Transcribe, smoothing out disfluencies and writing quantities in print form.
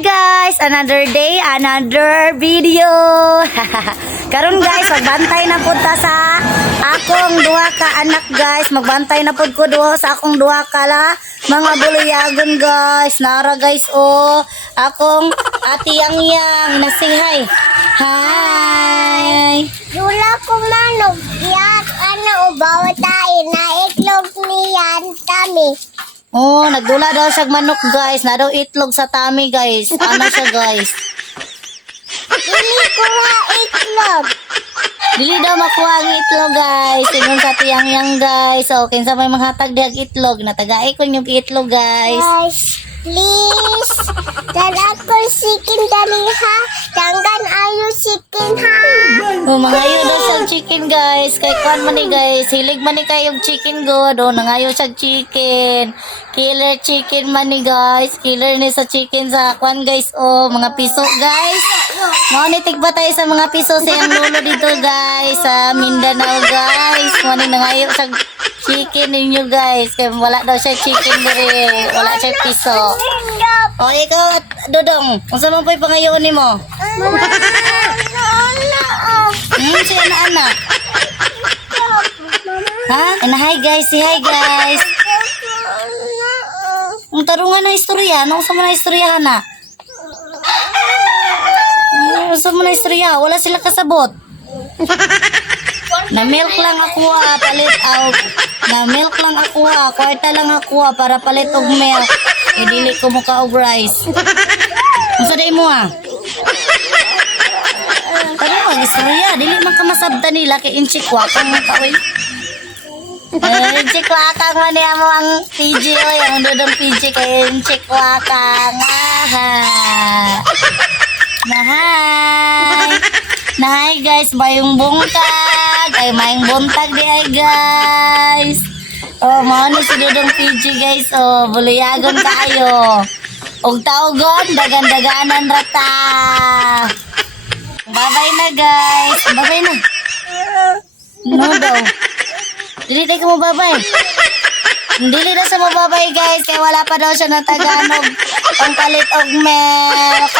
guys! Another day, another video! Karon guys, magbantay na po ta sa akong duha ka anak guys. Magbantay na po ko duha sa akong duha ka la mga buluyagon guys. Nara guys oh, akong ati yang nasihay. Hi! Dula ko manok, yak ano ubaw tayo na itlog niyan kami. Oh, nagdula daw siya manok guys. Na daw itlog sa tummy guys. Ano siya guys? Dili ko nga itlog. Dili daw makuha ang itlog guys. Ingon sa tiyang guys. So, kinsa may manghatag diag itlog. Natagay ko yung itlog guys. Guys, please. Dan ako sikin dali ha. Tanggan ayo sikin ha. Oh, mangayo daw siyang chicken guys. Kay kuan man ni guys. Hilig man ni kayong chicken god. Oh, nangayo siyang chicken. Killer chicken man ni guys. Killer ni sa chicken sa kuan guys. Oh, mga piso guys. Monitig ba tayo sa mga piso sa yung lolo dito guys. Sa Mindanao guys. Mani nangayo siyang chicken ninyo guys. Kaya wala daw siya chicken dire. Wala siya piso. O, ikaw at Dodong. Kung saan mo po ipangayon ni mo? Si anak-anak. Ha? Hi guys. Si hi guys. Ang tarungan na istorya. Ano sa mga istorya na? Ano sa mga istorya? Wala sila kasabot. Na milk lang ako palit out. Na milk lang ako kwarta lang ako para palit og milk. Dili ko mo ka og rice. Unsa day mo Pero ang istorya, dili man ka masabta nila kay inchikwa kang kaway. Inchikwa kang man mo ang PG o yung dudong PG kay inchikwa kang. Nahay guys, mayong buntag. Ay mayong buntag di ay guys. Oh, mao ni si dudong PG guys. Oh, buluyagon kayo. Og taugon, dagan-daganan rata. Bye-bye na guys. Bye-bye na. No daw. Dili tayo mo bye-bye. Dili na sa mo bye-bye guys. Kaya wala pa daw siya na Tagalog. Pangpalit og milk.